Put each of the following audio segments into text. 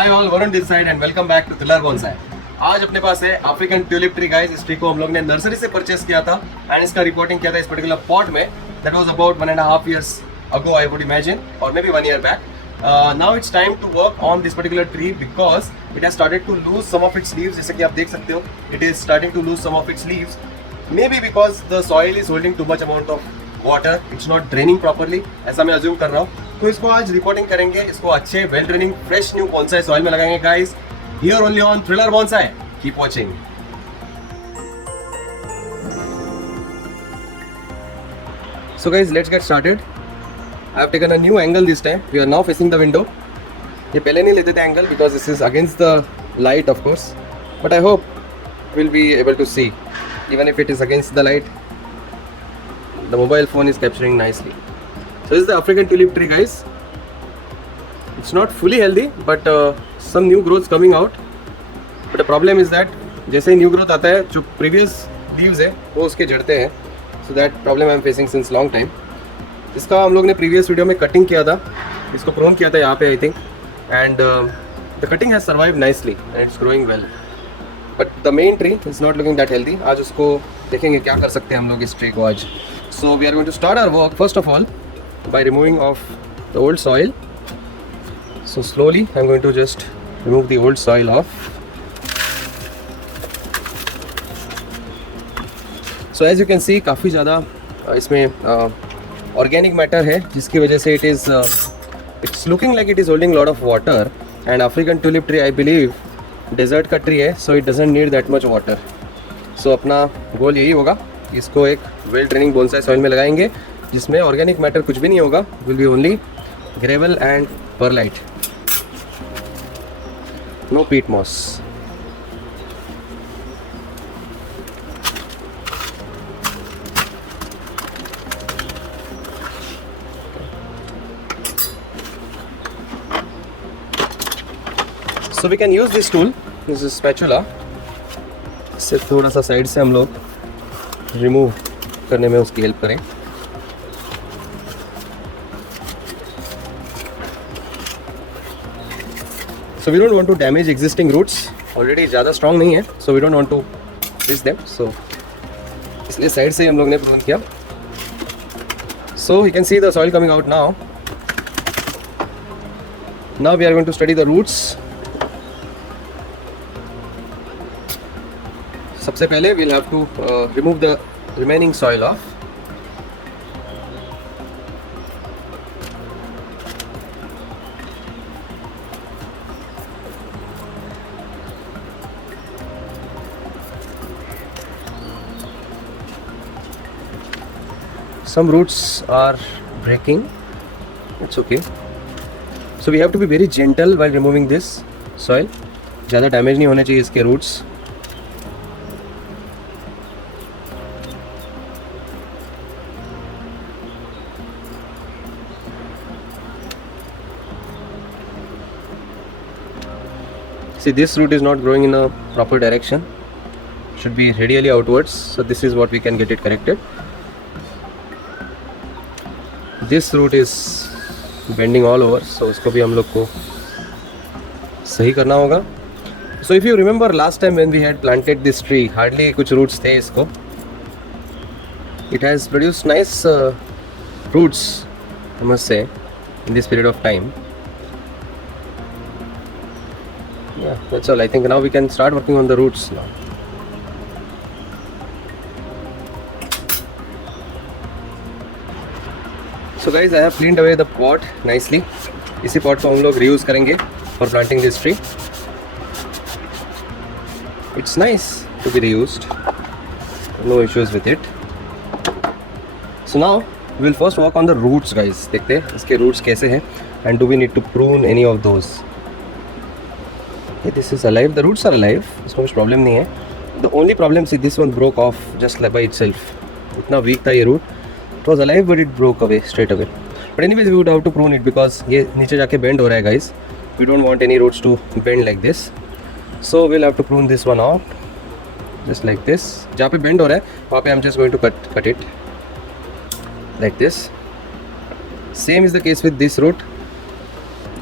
Hi all, Varun this side and welcome back to Thiller bonsai. आज अपने पास है अफ्रीकन ट्यूलिप ट्री गाइस। इस ट्री को हम लोग ने नर्सरी से परचेस किया था एंड इसका रिपोर्टिंग किया था इस पर्टिकुलर पॉट में। That was about 1.5 years ago I would imagine, or maybe 1 year back. Now it's time to work on this particular tree because it has started to lose some of its leaves. जैसे कि आप देख सकते हो, it is starting to lose some of its leaves. Maybe because the soil is holding too much amount of water, it's not draining properly, ऐसा मैं assume कर रहा हूँ। तो इसको आज रिपोर्टिंग करेंगे, इसको अच्छे well draining fresh new bonsai soil में लगाएंगे guys. Here only on thriller bonsai, keep watching. So guys, let's get started. I have taken a new angle this time. We are now facing the window. ये पहले नहीं लेते थे angle because this is against the light of course, but I hope we'll be able to see even if it is against the light. The mobile phone is capturing nicely. So this is the African tulip tree guys. It's not fully healthy but some new growths coming out. But the problem is that जैसे ही new growth आता है, जो previous leaves है वो उसके झड़ते हैं. So that problem I'm facing since long time. इसका हम लोग ने previous वीडियो में कटिंग किया था, इसको प्रोन किया था यहाँ पे I think, and the cutting has survived nicely and it's growing well. But the main tree is not looking that healthy. आज उसको देखेंगे क्या कर सकते हैं हम लोग इस tree को आज. So we are going to start our work first of all by removing off the old soil. So slowly I'm going to just remove the old soil off. So as you can see काफ़ी ज़्यादा इसमें organic matter है जिसकी वजह से it's looking like it is holding lot of water. And African tulip tree I believe desert का tree है, so it doesn't need that much water. So अपना गोल यही होगा, इसको एक वेल ड्रेनिंग बोनसाई सॉइल में लगाएंगे जिसमें ऑर्गेनिक मैटर कुछ भी नहीं होगा, will be only gravel and perlite, no peat moss. So we can use this tool, this is spatula. इससे थोड़ा सा साइड से हम लोग रिमूव करने में उसकी हेल्प करें. So we don't want to damage existing roots. Already ज़्यादा strong नहीं है, so we don't want to risk them. So इसलिए साइड से ही हम लोग ने प्रून किया. So you can see the soil coming out now. Now we are going to study the roots. सबसे पहले we'll have to remove the remaining soil off. Some roots are breaking. It's okay. So we have to be very gentle while removing this soil. ज़्यादा damage नहीं होने चाहिए इसके roots. See, this root is not growing in a proper direction, should be radially outwards, so this is what we can get it corrected. This root is bending all over, so इसको भी हम लोग को सही करना होगा. So if you remember last time when we had planted this tree, hardly कुछ roots थे इसको. It has produced nice roots, I must say, in this period of time. Yeah, that's all. I think now we can start working on the roots now. So guys, I have cleaned away the pot nicely. इसी pot को हम लोग reuse करेंगे for planting this tree. It's nice to be reused. No issues with it. So now we'll first work on the roots, guys. देखते हैं इसके roots कैसे हैं and do we need to prune any of those. Okay, this is alive. The roots are alive. इसमें कुछ problem नहीं है. The only problem, see, this one broke off just by itself. इतना weak था ये root. It was alive but it broke away straight away. But anyways, we would have to prune it because ये नीचे जाके bend हो रहा है guys. We don't want any roots to bend like this. So we'll have to prune this one out, just like this. जहाँ पे bend हो रहा है वहाँ पे I'm just going to cut it like this. Same is the case with this root.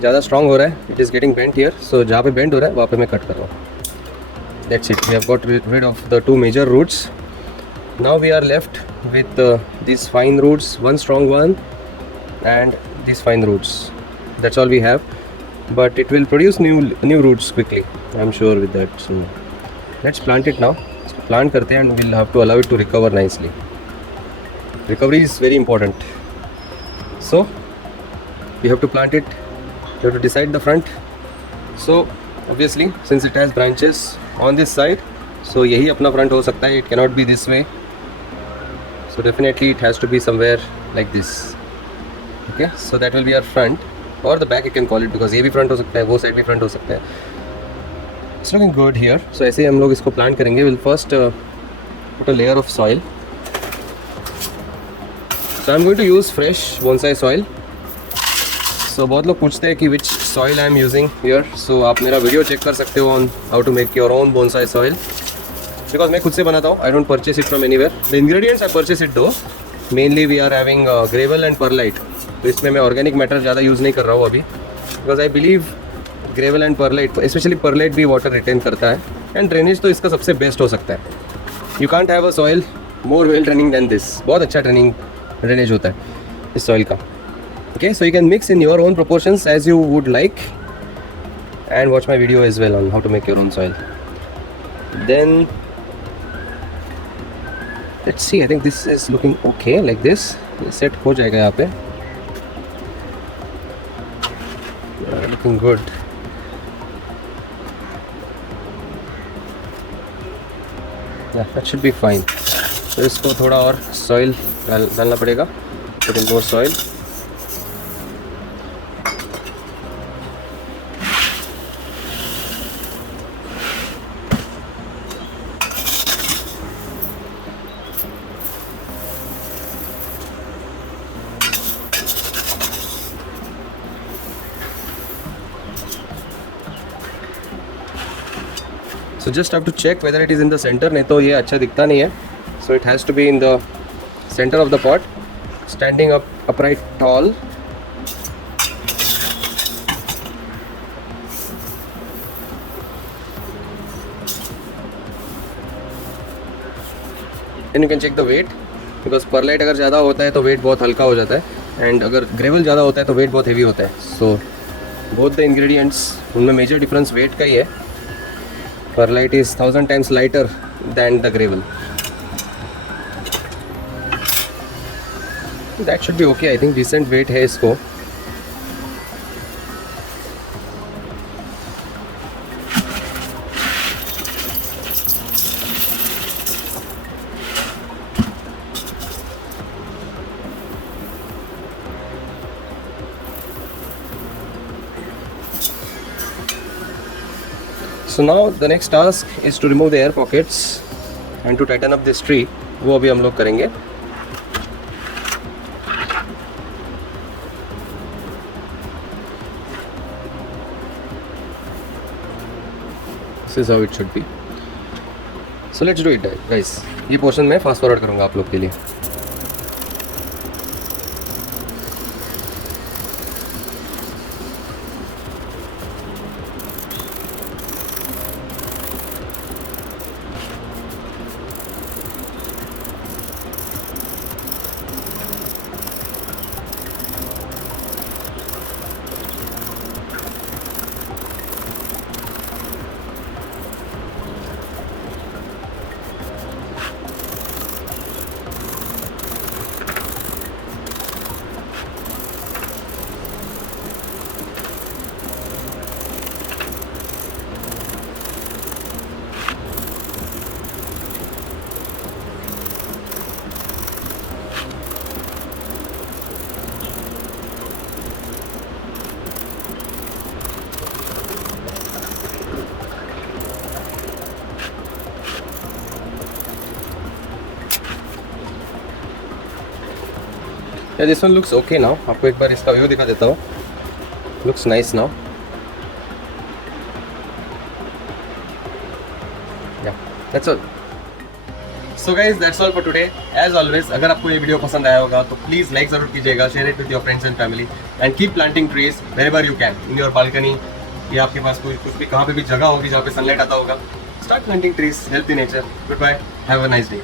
ज़्यादा strong हो रहा है, it is getting bent here, so जहाँ पे बेंड हो रहा है वहाँ पे मैं कट कर रहा हूँ। That's it, we have got rid of the two major roots. Now we are left with these fine roots, one strong one and these fine roots. That's all we have, but it will produce new roots quickly, I'm sure with that. So let's plant it now. Plant करते हैं and we'll have to allow it to recover nicely. Recovery is very important. So we have to plant it. You have to decide the front. So obviously since it has branches on this side, so यही अपना front हो सकता है. It cannot be this way. So definitely it has to be somewhere like this. Okay, so that will be our front or the back you can call it, because ये भी front हो सकता है, वो side भी front हो सकता है. It's looking good here. So ऐसे ही हम लोग इसको plant करेंगे. We'll first put a layer of soil. So I'm going to use fresh bonsai soil. So बहुत लोग पूछते हैं कि which soil I am using here. So आप मेरा वीडियो चेक कर सकते हो on how to make your own bonsai soil. Because मैं खुद से बनाता हूँ. I don't purchase it from anywhere. The ingredients I purchase it though. Mainly we are having gravel and perlite. तो इसमें मैं organic matter ज़्यादा यूज़ नहीं कर रहा हूँ अभी. Because I believe gravel and perlite, especially perlite भी water retain करता है. And drainage तो इसका सबसे best हो सकता है. You can't have a soil more well draining than this. बहुत अच्छा drainage होता है इस soil का. Okay, so you can mix in your own proportions as you would like, and watch my video as well on how to make your own soil. Then let's see, I think this is looking okay like this. Set हो जाएगा यहाँ पे. Looking good. Yeah, that should be fine. तो इसको थोड़ा और soil डालना पड़ेगा. Put in more soil. So just have to check whether it is in the center, नहीं तो ये अच्छा दिखता नहीं है. So it has to be in the center of the pot, standing up upright tall. Then you can check the weight, because perlite अगर ज़्यादा होता है तो weight बहुत हल्का हो जाता है, and अगर gravel ज़्यादा होता है तो weight बहुत heavy होता है. So both the ingredients, उनमें major difference weight का ही है. Perlite is 1000 times lighter than the gravel. That should be okay. I think decent weight है इसको. So now the next task is to remove the air pockets and to tighten up this tree. वो अभी हम लोग करेंगे. This is how it should be. So let's do it guys. ये portion मैं fast forward करूँगा आप लोग के लिए. Yeah, this one looks okay now. आपको एक बार इसका व्यू दिखा देता हूँ. Looks nice now. Yeah, that's all. So guys that's all for today. As always अगर आपको ये वीडियो पसंद आया होगा तो प्लीज़ लाइक ज़रूर कीजिएगा, share it with your friends and family and keep planting trees wherever you can in your balcony, या आपके पास कोई कुछ भी कहाँ पे भी जगह होगी जहाँ पे सनलाइट आता होगा, start planting trees, help the nature. Good bye, have a nice day.